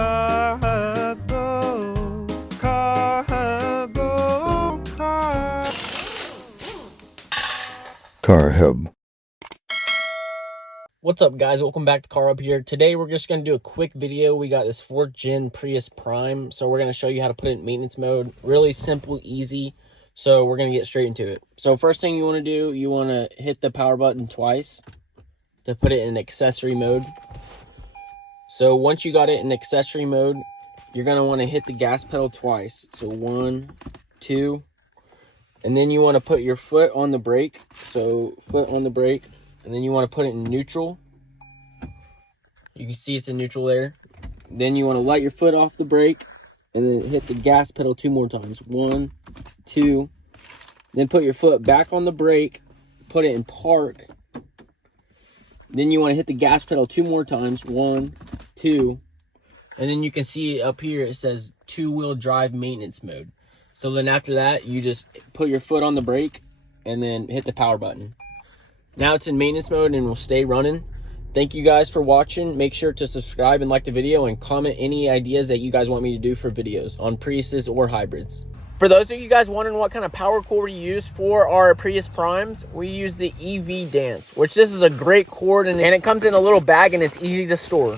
CarHub, oh, CarHub, oh, CarHub. What's up, guys? Welcome back to CarHub here. Today we're just going to do a quick video. We got this 4th gen Prius Prime, so we're going to show you how to put it in maintenance mode. Really simple, easy, so we're going to get straight into it. So first thing you want to do, you want to hit the power button twice to put it in accessory mode. So once you got it in accessory mode, you're going to want to hit the gas pedal twice. So 1, 2, and then you want to put your foot on the brake. So foot on the brake, and then you want to put it in neutral. You can see it's in neutral there. Then you want to let your foot off the brake and then hit the gas pedal 2 more times. 1, 2. Then put your foot back on the brake, put it in park. Then you want to hit the gas pedal 2 more times. 1, 2. And then you can see up here it says 2-wheel drive maintenance mode. So then after that, you just put your foot on the brake and then hit the power button. Now it's in maintenance mode and will stay running. Thank you guys for watching. Make sure to subscribe and like the video and comment any ideas that you guys want me to do for videos on Priuses or hybrids. For those of you guys wondering what kind of power cord we use for our Prius Primes, we use the EV Dance, which this is a great cord and it comes in a little bag and it's easy to store.